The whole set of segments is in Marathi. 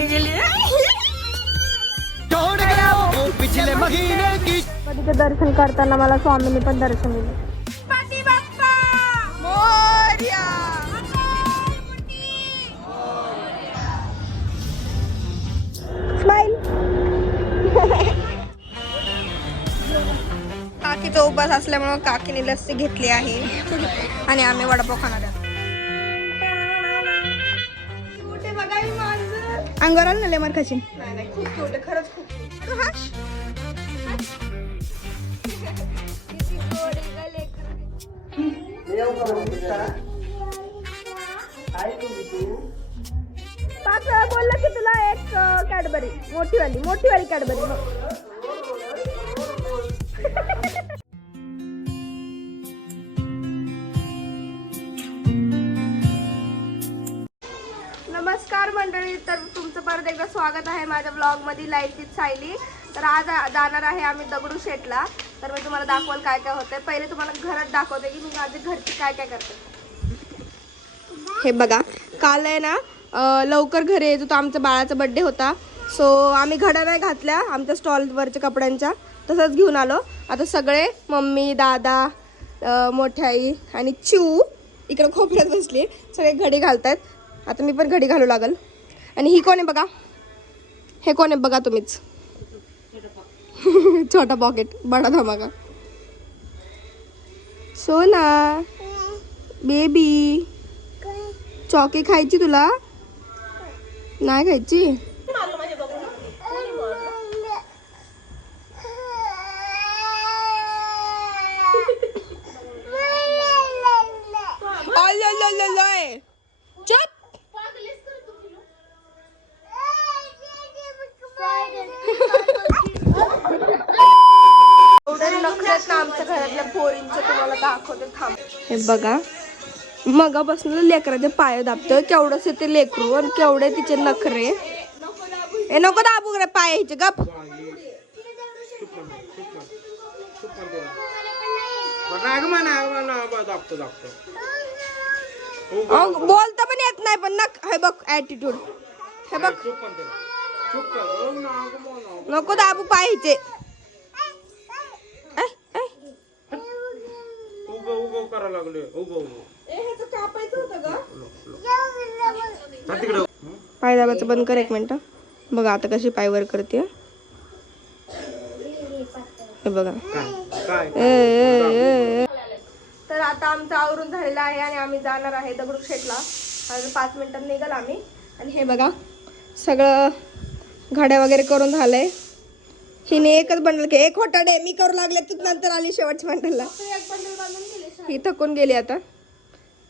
इडली गेली पिछले महीने की कधीचं दर्शन करताना मला स्वामींनी पण दर्शन दिलं. गणपती बाप्पा मोरया. स्माइल. काकीचा उपास असल्यामुळे काकीने लस्सी घेतली आहे आणि आम्ही वडापाव खाणार आहोत. अंगावर आलं ना लेमर खाशीन. नाही खूप क्यूट आहे खरंच खूप पाच वेळा बोललं की तुला एक कॅडबरी मोठीवाली कॅडबरी. नमस्कार मंडळी, तर तुमचं परत एकदा स्वागत आहे माझ्या ब्लॉग मध्ये लाईफ विथ सायली. तर आज जाणार आहे आम्ही दगडूशेठला. तर मी तुम्हाला दाखवल काय काय होतंय. पहिले तुम्हाला घरात दाखवते की मी माझ्या घरची काय काय करते. हे बघा, काल आहे ना लवकर घरी येत होतो, आमच्या बाळाचा बर्थडे होता. सो आम्ही घड्या नाही घातल्या आमच्या स्टॉलवरच्या कपड्यांच्या, तसंच घेऊन आलो. आता सगळे मम्मी दादा मोठी आई आणि चिऊ इकडं खोपऱ्यात बसली, सगळे घडी घालतायत. आता मी पण घडी घालू लागल. आणि ही कोण आहे बघा, हे कोण आहे बघा तुम्हीच. छोटा पॉकेट बडा धमाका. सोना बेबी, चॉकी खायची तुला? नाही खायची. आमच्या घरातल्या पोरींचं तुम्हाला दाखवते थांब. हे बघा, मगापासून लेकराचे पाय दाबतोय. केवढंच ते लेकरू आणि केवढे तिचे नखरे. हे नको दाबू रे पाय हिचे, गप. बोलता पण येत नाही पण नक. हे बघ ऍटिट्यूड, हे बघ. नको दाबू पाय हिचे. पाय दाबायचं बंद कर एक मिनिट. बघा आता कशी पाय वर करते. हे बघा. तर आता आमचं आवरून झालेलं आहे आणि आम्ही जाणार आहे दगडूशेठला. अजून 5 मिनिटात निघाल आम्ही. आणि हे बघा सगळं घड्या वगैरे करून झालंय. हिने एकच बंडल के एक होटाडे मी करू लागले, तू नंतर आली शेवटच्या बंडलला. ही थकून गेली आता.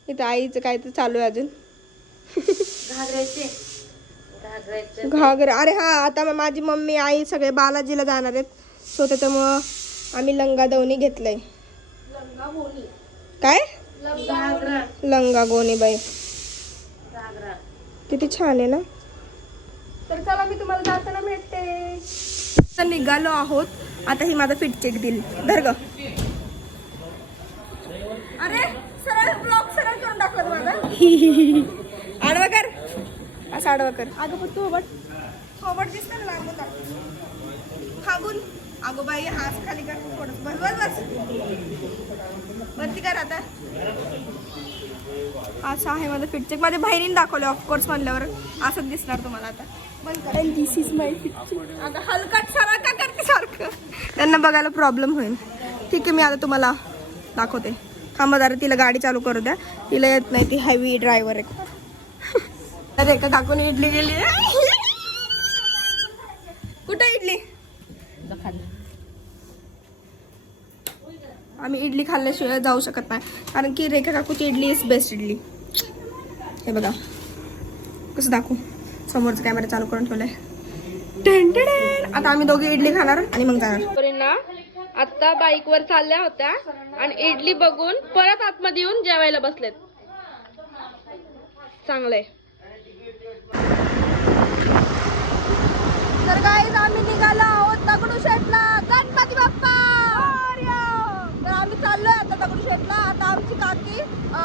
इथं आईचं काय तर चालू आहे अजून. घागरे. अरे हा, आता माझी मम्मी आई सगळे बालाजीला जाणार आहेत. सो त्याच्यामुळं आम्ही लंगा दवणी घेतलंय. काय लंगा गोनी बाई, किती छान आहे ना. तर चला मी तुम्हाला जाताना भेटते. तर निघालो आहोत. आता ही माझा फिट चेक दिली. धर ग. अरे सरळ ब्लॉक सरळ करून दाखवत माझा. आडवा कर, असं आडवा कर. अगं पण थोबट दिसत ना लागून खागून. अगो बाई हात खाली कर थोडस. बस वरती कर. आता असं आहे माझं फिट चेक. माझ्या बहिणीने दाखवलं ऑफकोर्स म्हणल्यावर असंच दिसणार तुम्हाला. आता बंद कर. दिस इज माय फिट चेक. आता हलकट सारा का करते सारखं, त्यांना बघायला प्रॉब्लेम होईल. ठीक आहे, मी आता तुम्हाला दाखवते. थांबा जरा, तिला गाडी चालू करू द्या. तिला येत नाही, ती हेवी ड्रायव्हर आहे. अरे का काकून इडली गेली. कुठं इडली? आम्ही इडली खाल्ल्याशिवाय जाऊ शकत नाही, कारण की रेखा काकूची इडली इज बेस्ट इडली. हे बघा कसं दाखवू. समोरचा कॅमेरा चालू करून ठेवलाय. आता आम्ही दोघे इडली खाणार आणि मग जाणार. आता बाईकवर चालल्या होत्या आणि इडली बघून परत आतमध्ये येऊन जेवायला बसलेत. चांगलंय. तर गाईज आम्ही निघालो आहोत दगडूशेठला. गणपती बाप्पा. तर आम्ही चाललोय आता दगडूशेठला. आता आमची काकी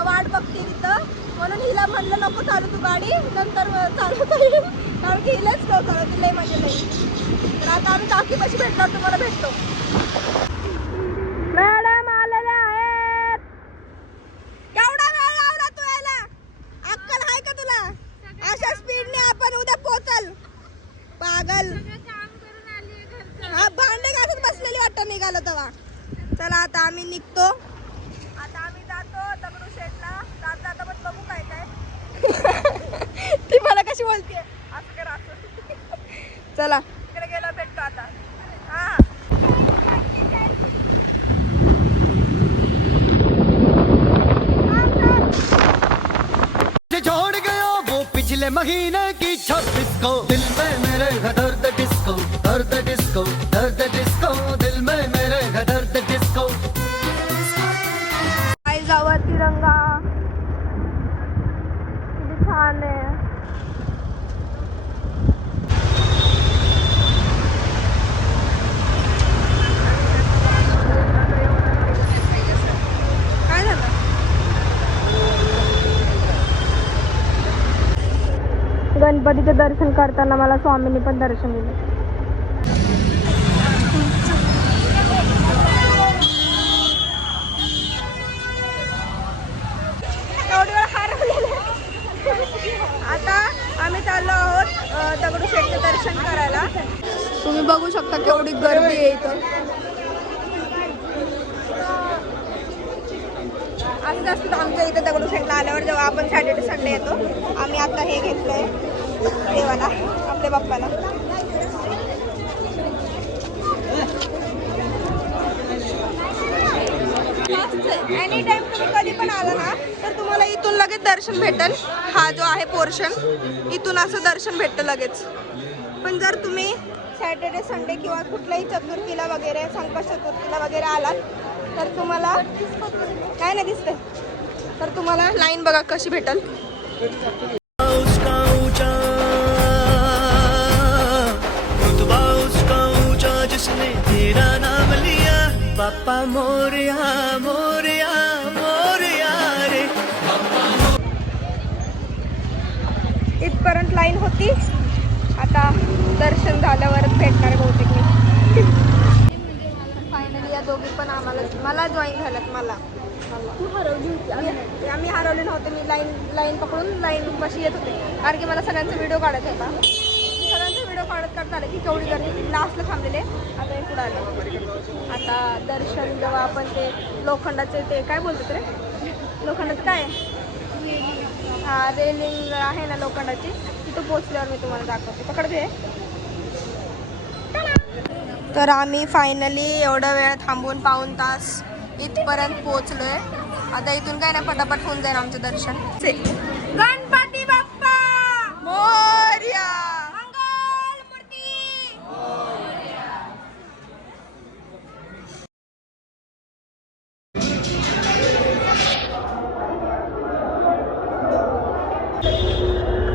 वाट बघते तिथं, म्हणून हिला म्हणलं नको चालू तू गाडी, नंतर चालू. कारण की हिलाच कळतं की लय म्हणजे लई. तर आता आम्ही काकीपाशी भेटलो, तुम्हाला भेटतो. मॅडम आलेल्या आहेत. केवढा वेळ लावला तू यायला? अक्कल आहे का तुला? अशा स्पीडने आपण उद्या पोहोचल. पागल. हा भांडे घासत बसलेली वाटतं निघालं तेव्हा. चला आता आम्ही निघतो. आता आम्ही जातो दगडूशेठला. जाता पण बघू काय काय. ती मला कशी बोलते असं करा असं. चला इकडे गेलो भेटतो आता. हा छोड़ गया वो पिछले महीने की 26 को दिल में मेरे है दर्द डिस्को दर्द डिस्को दर्द डिस्को दिल में मेरे है दर्द डिस्को आई जावं तिरंगा किती छान आहे. काय झालं? गणपतीचं दर्शन करताना मला स्वामींनी पण दर्शन दिलं. एवढी वेळ हरवलेले. आता आम्ही चाललो आहोत दगडूशेठचं दर्शन करायला. तुम्ही बघू शकता केवढी गर्दी आहे इथं. असं असतं आमच्या इथं दगडूशेठला आल्यावर जेव्हा आपण सॅटर्डे संडे येतो. आम्ही आता हे घेतलंय देवाला आपल्या बाप्पाला. एनी टाइम तुम्ही कधी पण आला ना तर तुम्हाला इथून लगेच दर्शन भेटेल. हा जो आहे पोर्शन इथून असं दर्शन भेटतं लगेच. पण जर तुम्ही सॅटर्डे संडे किंवा कुठल्याही चतुर्थीला वगैरे संकष्ट चतुर्थीला वगैरे आलात तर तुम्हाला काय नाही दिसतंय. तर तुम्हाला लाईन बघा कशी भेटेल. उसका ऊंचा रुतबा उसका ऊंचा जिसने तेरा नाम लिया पापा मोरया मोरया मोरया रे. इथपर्यंत लाईन होती. आता दर्शन झाल्यावरच भेटणार आहे बहुतेक मी. फायनली या दोघी पण मला जॉईन झाल्यात. तू हरवली होती. आम्ही हरवले नव्हते. मी लाईन पकडून लाईन पाशी येत होते कारण की मला सगळ्यांचा व्हिडिओ काढायचा होता. सगळ्यांचा व्हिडिओ काढत आले की केवढी गर्दी. लास्टला थांबलेले. आता हे पुढे आले. आता दर्शन जेव्हा आपण ते लोखंडाचे ते काय बोलतात रे लोखंडाचं काय हा रेलिंग आहे ना लोखंडाची तिथं पोचल्यावर मी तुम्हाला दाखवते. पकडते. तर आम्ही फायनली एवढा वेळ थांबून पाऊण तास इथपर्यंत पोहोचलोय. आता इथून काय ना पटापट होऊन जाईल आमचं दर्शन. गणपती बाप्पा मोरया. मंगलमूर्ती.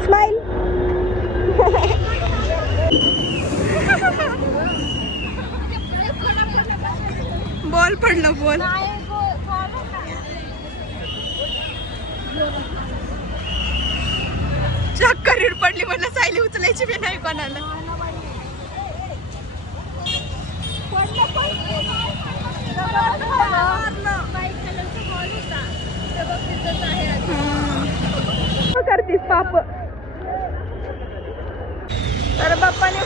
स्माइल. बॉल पडलं. बॉल चक्कर पडली. म्हटलं सायली उचलायची बी नाही कोणाला. करतीस पाप. तर बाप्पाने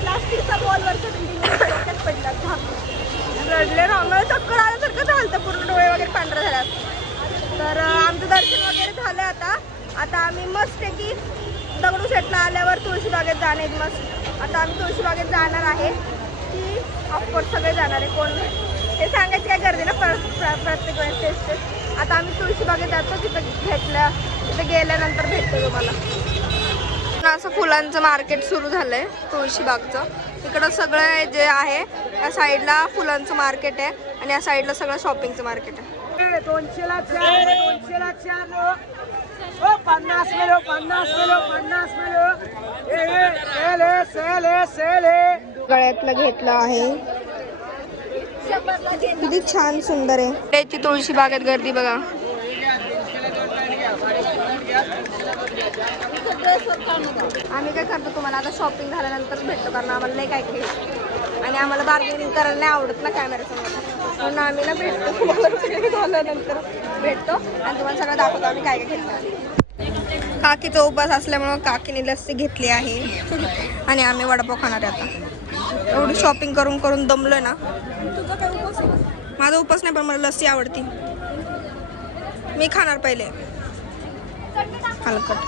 प्लास्टिकचा बॉल वरच्या बिल्डिंग पडला. रडले ना. मला चक्कर आल्यासारखं झालं. पूर्ण डोळे वगैरे पांढरे झाल्यात. तर आमचं दर्शन वगैरे झालं. आता आम्ही मस्त आहे की दगडूशेठला आल्यावर तुळशीबागेत जाणे मस्त. आता आम्ही तुळशीबागेत जाणार आहे की ऑफकोर्स सगळे जाणार आहे. कोण हे सांगायची काय गर्दी ना प्रत्येक वेळेस तेच. आता आम्ही तुळशीबागेत जातो. तिथं गेल्यानंतर भेटतो तुम्हाला. असं फुलांचं मार्केट सुरू झालंय तुळशीबागचं. इकडं सगळं जे आहे या साईडला फुलांचं मार्केट आहे आणि या साईडला सगळं शॉपिंगचं मार्केट आहे. 200 ला 4 50 मिलो 50 मिलो 50 मिलो सेल गळ्यातलं घेतलं आहे. किती छान सुंदर आहे. त्याची तुळशी बागेत गर्दी बघा. आम्ही काय करतो तुम्हाला आता शॉपिंग झाल्यानंतर भेटतो कारण आम्हाला नाही काय घ्यायचं आणि आम्हाला बार्गेनिंग करायला नाही आवडत ना कॅमेऱ्यासमोर म्हणून आम्ही ना भेटतो तुम्हाला सगळं झाल्यानंतर भेटतो आणि तुम्हाला सगळं दाखवतो आम्ही काय काय घेतलं. काकीचा उपास असल्यामुळं काकीने लस्सी घेतली आहे आणि आम्ही वडापाव खाणार आहे आता. एवढी शॉपिंग करून करून दमलोय ना. तुझा काय उपास आहे? माझा उपास नाही पण मला लस्सी आवडती. मी खाणार पहिले हलकट.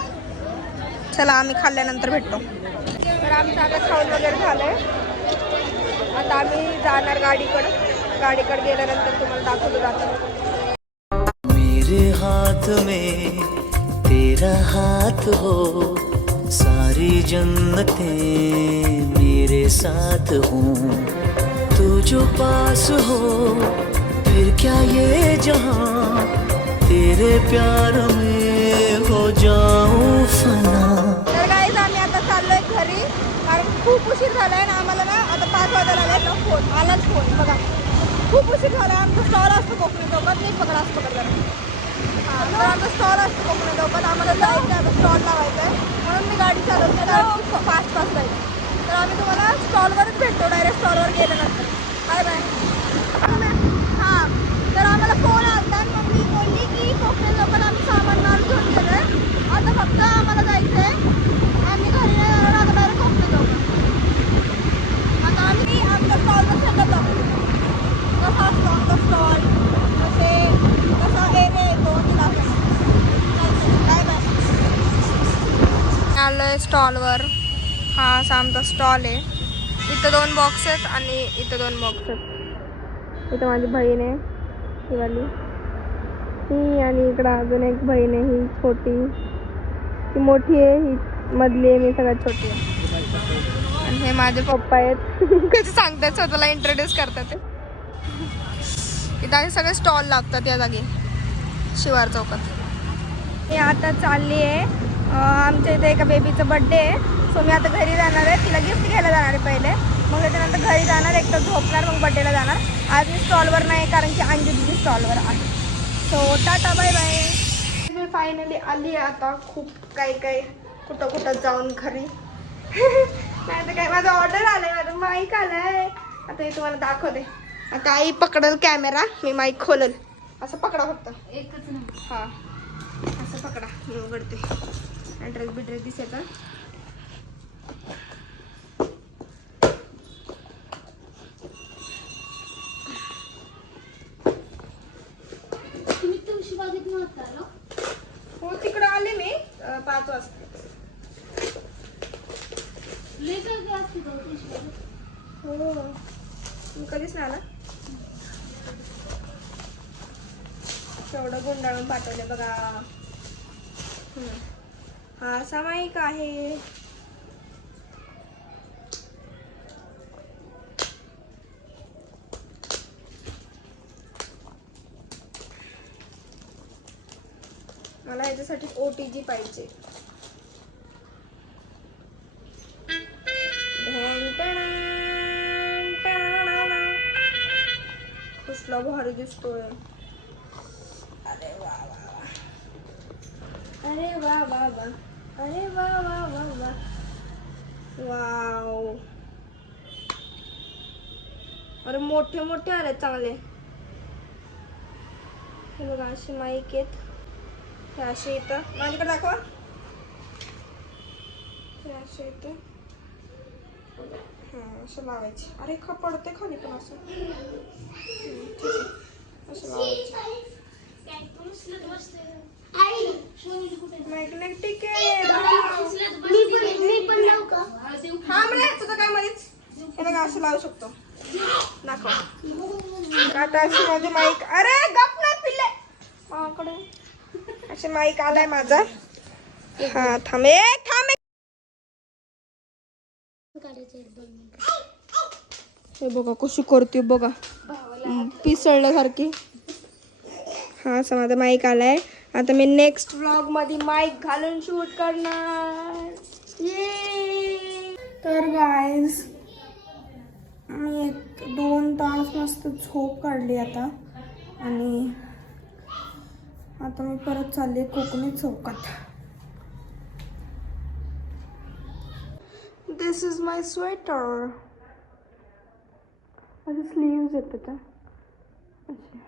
चला आम्ही खाल्ल्यानंतर भेटतो. तर आमचं आता खाऊन वगैरे झालंय. आता आम्ही जाणार गाडीकडे गेल्यानंतर तुम्हाला दाखवलं जातं. मेरे हाथ में तेरा हाथ हो, सारी जन्नतें मेरे साथ हों, तू जो पास हो फिर क्या ये जहां, तेरे प्यार में हो जाऊं फना. तर गाईज आम्ही आता चाललोय घरी कारण खूप उशीर झालाय ना आम्हाला ना. आता 5 वाजायला आलाय ना. फोन आलाच फोन बघा. खूप उशीर झाला. आमचा स्टॉल असतो कोकणी चौकात. नाही पकडा असं पकड जरा. हां तर आमचा स्टॉल असतो कोकणी चौकात. आम्हाला जायचं आहे आता स्टॉल लावायचा आहे म्हणून मी गाडी चालवते ना फास्ट जायचं. तर आम्ही तुम्हाला स्टॉलवरच भेटतो डायरेक्ट स्टॉलवर गेल्यानंतर. Bye bye. हां तर आम्हाला फोन आला आणि मम्मी बोलली की कोकणी चौकात आम्ही सामान माल घेऊन गेलो आहे. आता फक्त आम्हाला जायचं आहे. आम्ही घरी नाही जाणार आता डायरेक्ट कोकणी चौकात. आता आम्ही आमच्या स्टॉलवर सगळं जातो. कसा असतो आमचा स्टॉल कसा एरिया येतो तिला बाय बाय. आलोय स्टॉलवर. हा असा आमचा स्टॉल आहे. इथं 2 बॉक्स आहेत आणि इथं 2 बॉक्स आहेत. इथं माझी बहीण आहे ही वाली ही आणि इकडं अजून एक बहीण आहे ही छोटी. ती मोठी आहे ही मधली आहे मी सगळ्यात छोटी आहे. आणि हे माझे पप्पा आहेत. कसं सांगतात स्वतःला इंट्रोड्यूस करतात ते. इथं सगळे स्टॉल लागतात या जागी शिवार चौकात. मी आता चालली आहे. आमच्या इथे एका बेबीचा बड्डे आहे. सो मी आता घरी जाणार आहे. तिला गिफ्ट घ्यायला जाणार आहे पहिले. मग त्याच्यानंतर घरी जाणार एक तर झोपणार मग बड्डेला जाणार. आज मी स्टॉलवर नाही कारण की अंजू दिदी स्टॉलवर आहे. So tata bye bye. मी फायनली आली आहे आता. खूप काही कुठं जाऊन घरी. नाही तर काय माझं ऑर्डर आलंय माझं माईक आलंय. आता हे तुम्हाला दाखवते. आता आई पकडल कॅमेरा मी माईक खोलल. असं पकडा फक्त एकच नाही. हां असं पकडा मी उघडते. ॲड्रेस बिड्रेस दिसायचा. हो तिकडं आले मी 5 वाजता. हो मी कधीच नाही आला. तेवढं गुंडाळून पाठवले बघा. हा सामायिक आहे. मला ह्याच्यासाठी OTG पाहिजे. कसला भारी दिसतोय. अरे वा वा वा. अरे वा वा वा. अरे वा वा वा वा. वाव. अरे मोठे मोठे आले चांगले. हे बघा असे माईक आहेत. हे असे इथं माझ्याकडे दाखवा. हे असे इथं हां असं लावायचे. अरे पडते खाली पण असं असं लावायचं. मॅग्नेटिक आहे. हा मला याचं काय मध्येच हे बघा असं लावू शकतो. दाखव आता अशी माझे माईक. अरे गप नाही पिल्ले माकडे. असे माईक आलाय माझा. हा थांबे थांबे. हे बघा कशी करते बघा पिसळल्यासारखी. हा असा माझा माईक आलाय. आता मी नेक्स्ट व्लॉग मध्ये माईक घालून शूट करणार. ये तर गाईज मी 1-2 तास मस्त झोप काढली आता आणि आता मी परत चालले कोकणी चौकात. दिस इज माय स्वेटर. माझे स्लीव्ज आहेत त्याच्या असे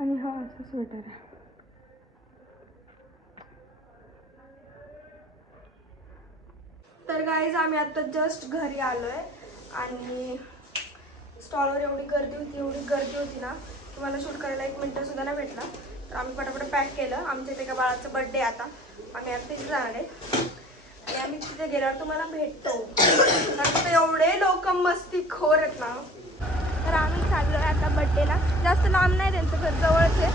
आणि हा असा स्वेटर आहे. तर गाईज आम्ही आता जस्ट घरी आलोय आणि स्टॉलवर एवढी गर्दी होती ना की मला शूट करायला 1 मिनिट सुद्धा नाही भेटला. तर आम्ही पटापट पॅक केलं. आमच्या इथे एका बाळाचा बर्थडे आता आम्ही आता तिथे जाणार आहे आणि आम्ही तिथे गेल्यावर तुम्हाला भेटतो. कारण एवढे लोक मस्तीखोर आहेत ना. तर आम्ही चाललोय आता बर्थडेला. जास्त लांब नाही, त्यांचं घर जवळच आहे.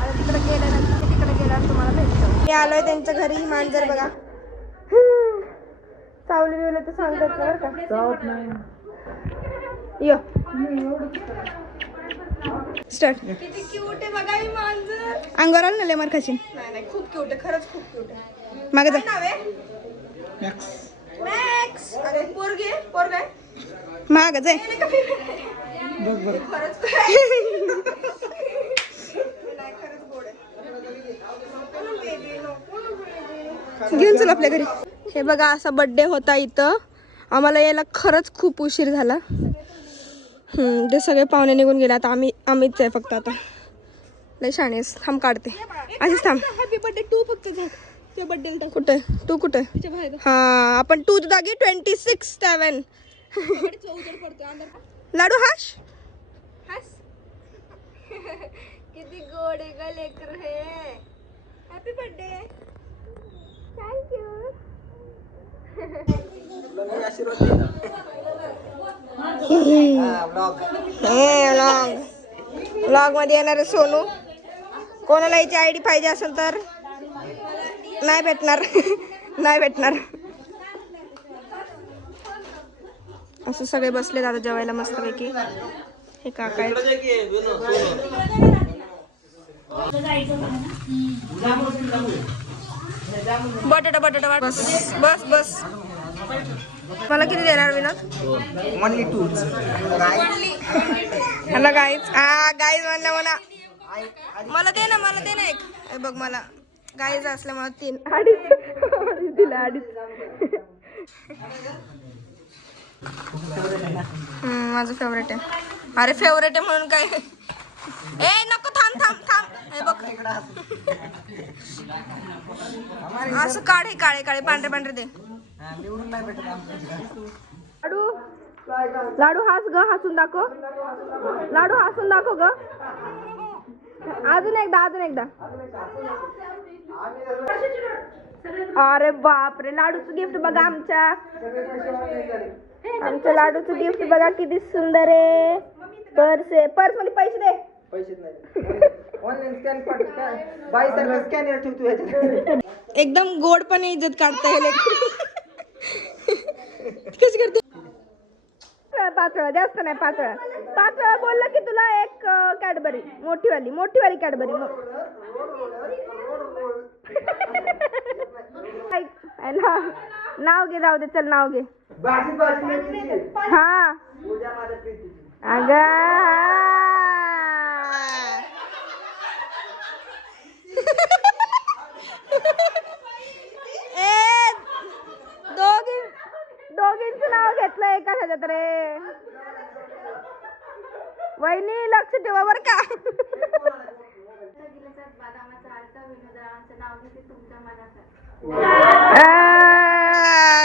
आता तिकडे गेल्यावर तुम्हाला भेटतो. मी आलोय त्यांच्या घरी. मांजर बघा सावली बिवली तर सांगतात ना बरं का. यो स्टार्ट. किती क्यूट आहे बघा ही मांजर. अंगावर आलं ना लेमर खाशी. नाही खूप क्यूट आहे, खरंच खूप क्यूट आहे. मागे जा. नाव आहे मॅक्स. अरे पोरगी आहे, पोरगा आहे. मागे जाय. खरंच गोड आहे. घेऊन चल आपल्या घरी. हे बघा असा बर्थडे होता इथं. आम्हाला यायला खरंच खूप उशीर झाला. ते सगळे पाहुणे निघून गेले. आता आम्हीच आहे फक्त. आता लय शाणेस. थांब काढते अशीच थांब. हॅपी बर्थडे टू फक्त बर्थडे. कुठे तू कुठे. हा आपण टू जागी 26/7. लाडू हाश किती गोड आहे ग लेकर हे. Happy birthday. थँक्यू. व्लॉग मध्ये येणार सोनू. कोणाला याची आयडी पाहिजे असेल तर नाही भेटणार. नाही भेटणार. असं सगळे बसले आता जेवायला मस्तपैकी. हे काका आहेत. बटाटा बस बस बस. मला किती देणार विनोद. Hello guys. गाईज म्हणलं मला दे ना एक. बघ मला गाईज असल्यामुळे 3 अडीच दिला. 2.5 माझं फेवरेट आहे. अरे फेवरेट आहे म्हणून काय. ए नको थांब. हे बघ असं काढे काळे पांढरे दे. लाडू हस ग. हसून दाखव. लाडू हसून दाखव ग. अजून एकदा. अरे बापरे. लाडूचं गिफ्ट बघा. आमच्या लाडूचं गिफ्ट बघा किती सुंदर आहे. पर्स मध्ये पैसे दे. एकदम गोडपणे इज्जत काढता येईल. कशी करते. 5 वेळा जास्त नाही. 5 वेळा बोललं की तुला एक कॅडबरी. मोठीवाली कॅडबरी. नाव घे. जाऊ दे चल नाव घे. हा अगं दोघींचं नाव घेतलं एका ह्याच्यात रे. वहिनी लक्ष ठेवा बर का.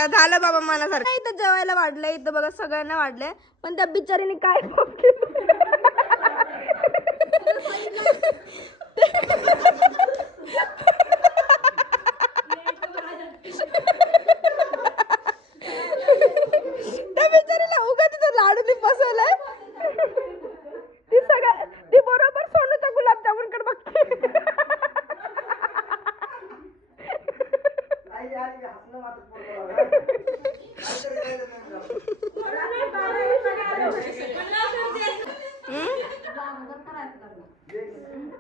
झालं बाबा मनासारखं. इथं जेवायला वाढलंय. इथं बघा सगळ्यांना वाढलंय. पण त्या बिचारीने काय त्या बिचारीला उगा तिथं लाडूनी बसवलंय. ती बरोबर सोनूच्या गुलाबजामुन कडे बघते.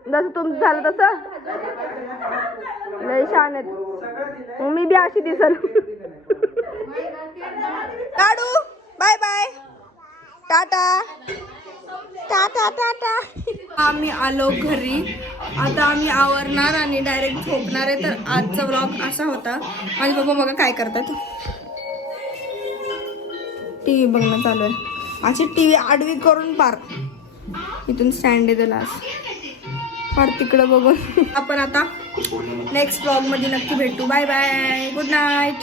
जसं तुमचं झालं तसं लय छान आहेत. मी बी अशी दिसल. लाडू बाय बाय टाटा. टाटा टाटा. आम्ही आलो घरी. आता आम्ही आवरणार आणि डायरेक्ट झोपणार आहे. तर आजचा व्लॉग असा होता. माझे पप्पा बघा काय करतात. टी व्ही बघणं चालू आहे. अशी टी व्ही आडवी करून पार इथून स्टँड आहे त्याला फार तिकडं बघून. आपण आता नेक्स्ट व्लॉग मध्ये नक्की भेटू. Bye bye. Good night.